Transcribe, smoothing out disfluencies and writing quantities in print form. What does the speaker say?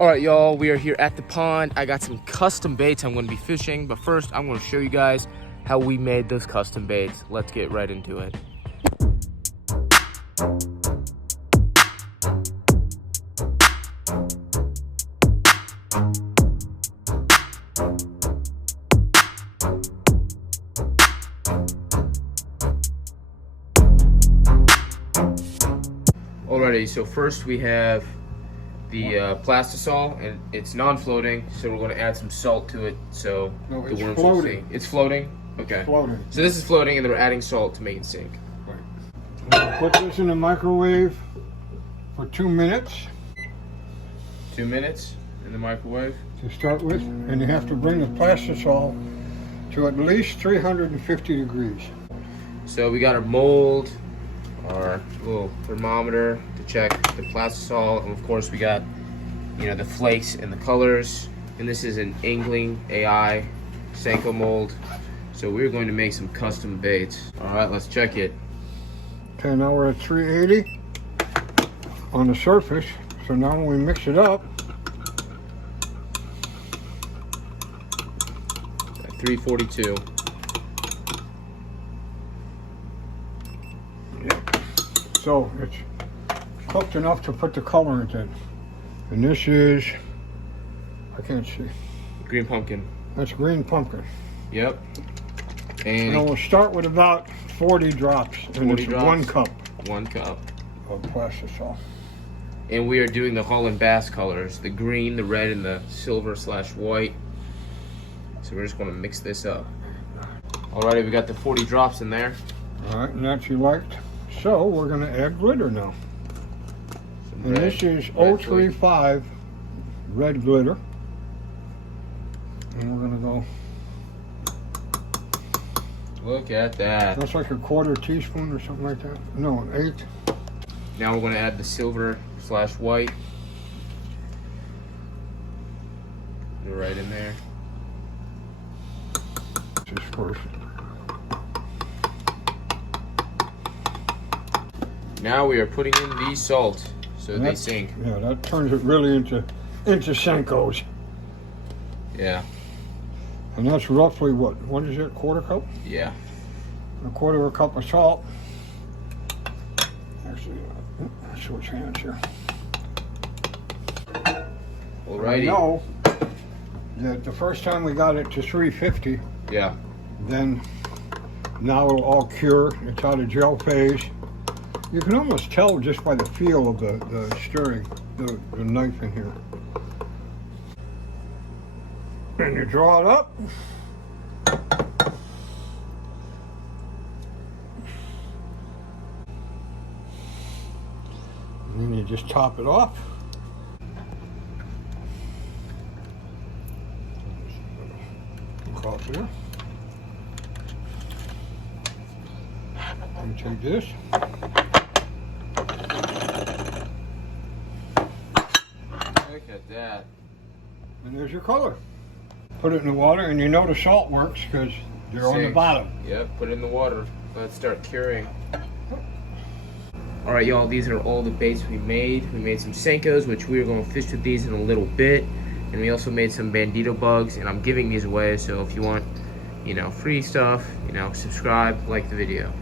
All right, y'all, we are here at the pond. I got some custom baits I'm going to be fishing, but first I'm going to show you guys how we made those custom baits. Let's get right into it. Alrighty, so first we have the plastisol, and it's non-floating, so we're going to add some salt to it so No, the it's worms will floating. sink. It's floating? Okay. It's floating. So this is floating, and then we're adding salt to make it sink. Right. Put this in the microwave for 2 minutes 2 minutes in the microwave. to start with, and you have to bring the plastisol to at least 350 degrees. So we got our mold, our little thermometer to check the plastisol, and of course we got, you know, the flakes and the colors. And this is an angling AI Senko mold. So we're going to make some custom baits. All right, let's check it. Okay, now we're at 380 on the surface. So now when we mix it up, At 342. so it's cooked enough to put the colorant in. And this is, I can't see, Green pumpkin. that's green pumpkin. Yep. And And we'll start with about 40 drops, and 40 it's drops. 1 cup 1 cup. of plastisol. And we are doing the Haulin bass colors, the green, the red, and the silver/white. So we're just going to mix this up. Alrighty, we got the 40 drops in there. All right, and that you liked. So we're going to add glitter now. Some And red, this is red 035 red glitter. And we're going to go, Look at that. that's like a 1/4 teaspoon or something like that. No, an 1/8. Now we're going to add the silver/white. They're right in there. This is first. Now we are putting in the salt so And they that's- sink. Yeah, that turns it really into Senkos. Yeah, And that's roughly what is it, 1/4 cup? yeah. 1/4 cup of salt. Actually, switch hands here. Alrighty. No, that the first time we got it to 350, Yeah. then now it'll all cure. It's out of gel phase. You can almost tell just by the feel of the stirring, the knife in here. And you draw it up. And then you just top it off. Across here. And take this. Look at that. And there's your color. Put it in the water, and you know the salt works because they're on the Sink. bottom. Yep, put it in the water. Let's start curing. Alright, y'all, these are all the baits we made. We made some Senkos, which we are going to fish with these in a little bit. And we also made some bandito bugs, and I'm giving these away. So if you want, you know, free stuff, you know, subscribe, like the video.